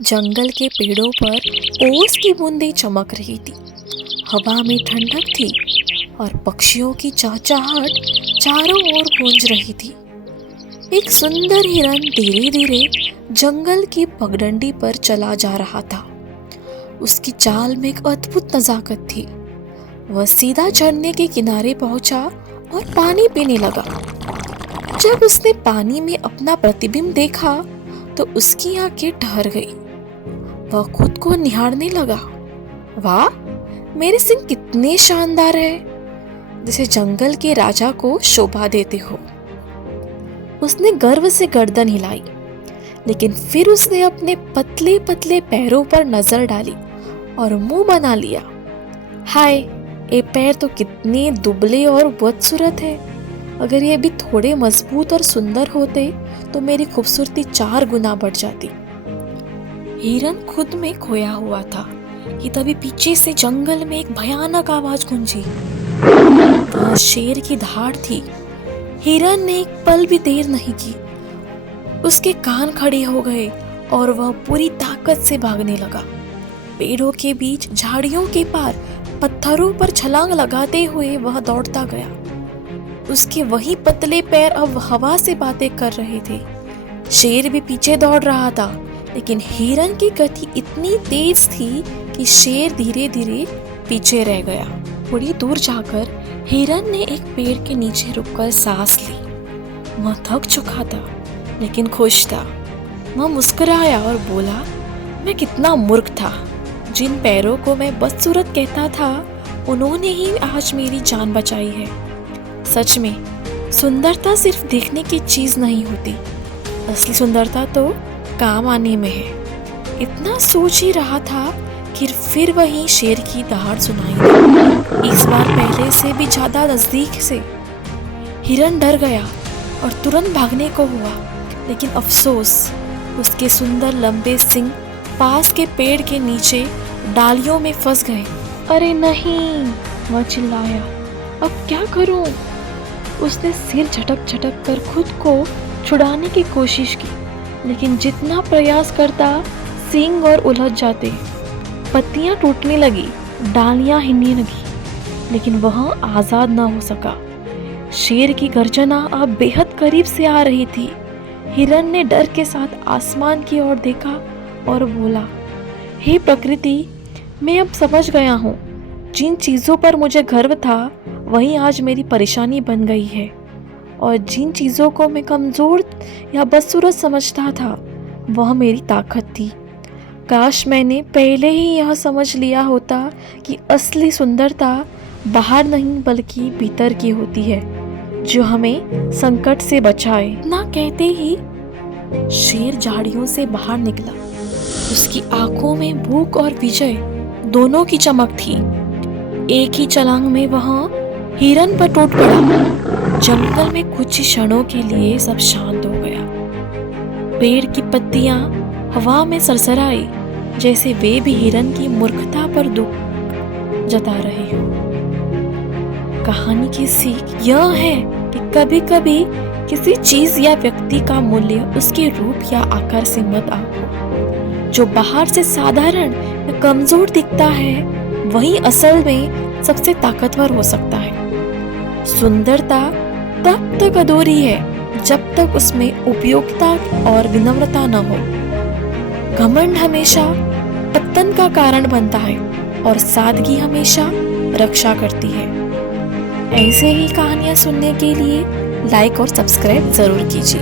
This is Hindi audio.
जंगल के पेड़ों पर ओस की बूंदें चमक रही थी। हवा में ठंडक थी और पक्षियों की चहचहाट चारों ओर गूंज रही थी। एक सुंदर हिरन धीरे धीरे जंगल की पगडंडी पर चला जा रहा था। उसकी चाल में एक अद्भुत नजाकत थी। वह सीधा झरने के किनारे पहुंचा और पानी पीने लगा। जब उसने पानी में अपना प्रतिबिंब देखा तो उसकी आंखें ठहर गई। वह खुद को निहारने लगा। वाह, मेरे सिंह कितने शानदार हैं, जैसे जंगल के राजा को शोभा देते हो। उसने गर्व से गर्दन हिलाई, लेकिन फिर उसने अपने पतले पतले पैरों पर नजर डाली और मुंह बना लिया। हाय, ये पैर तो कितने दुबले और बदसूरत है। अगर ये भी थोड़े मजबूत और सुंदर होते तो मेरी खूबसूरती 4 गुना बढ़ जाती। हिरन खुद में खोया हुआ था कि तभी पीछे से जंगल में एक भयानक आवाज गूंजी। वह शेर की दहाड़ थी। हिरन ने एक पल भी देर नहीं की। उसके कान खड़े हो गए और वह पूरी ताकत से भागने लगा। पेड़ों के बीच, झाड़ियों के पार, पत्थरों पर छलांग लगाते हुए वह दौड़ता गया। उसके वही पतले पैर अब हवा से बातें कर रहे थे। शेर भी पीछे दौड़ रहा था, लेकिन हिरन की गति इतनी तेज थी कि शेर धीरे धीरे पीछे रह गया। थोड़ी दूर जाकर हिरन ने एक पेड़ के नीचे रुककर सांस ली। वह थक चुका था, लेकिन खुश था। वह मुस्कुराया और बोला, मैं कितना मूर्ख था। जिन पैरों को मैं बदसूरत कहता था, उन्होंने ही आज मेरी जान बचाई है। सच में सुंदरता सिर्फ देखने की चीज नहीं होती, असली सुंदरता तो काम आने में है। इतना सोच ही रहा था कि फिर वही शेर की दहाड़ सुनाई दी। इस बार पहले से भी ज्यादा नजदीक से। हिरन डर गया और तुरंत भागने को हुआ, लेकिन अफसोस, उसके सुंदर लंबे सिंग पास के पेड़ के नीचे डालियों में फंस गए। अरे नहीं, वह चिल्लाया, अब क्या करूं? उसने सिर झटक झटक कर खुद को छुड़ाने की कोशिश की, लेकिन जितना प्रयास करता सींग और उलझ जाते। पत्तियां टूटने लगी, डालियां हिलने लगी, लेकिन वह आजाद न हो सका। शेर की गर्जना अब बेहद करीब से आ रही थी। हिरन ने डर के साथ आसमान की ओर देखा और बोला, हे प्रकृति, मैं अब समझ गया हूँ। जिन चीज़ों पर मुझे गर्व था, वही आज मेरी परेशानी बन गई है। और जिन चीज़ों को मैं कमज़ोर या बदसूरत समझता था, वह मेरी ताकत थी। काश मैंने पहले ही यह समझ लिया होता कि असली सुंदरता बाहर नहीं बल्कि भीतर की होती है, जो हमें संकट से बचाए। इतना कहते ही शेर झाड़ियों से बाहर निकला। उसकी आंखों में भूख और विजय दोनों की चमक थी। एक ही छलांग में वह हिरन पर टूट पड़ा। जंगल में कुछ क्षणों के लिए सब शांत हो गया। पेड़ की पत्तियां हवा में सरसराई, जैसे वे भी हिरन की मूर्खता पर दुख जता रहे हो। कहानी की सीख यह है कि कभी कभी किसी चीज या व्यक्ति का मूल्य उसके रूप या आकार से मत आंको। जो बाहर से साधारण या कमजोर दिखता है, वही असल में सबसे ताकतवर हो सकता है। सुंदरता तब तक अधूरी है जब तक उसमें उपयोगिता और विनम्रता न हो। घमंड हमेशा पतन का कारण बनता है और सादगी हमेशा रक्षा करती है। ऐसे ही कहानियां सुनने के लिए लाइक और सब्सक्राइब जरूर कीजिए।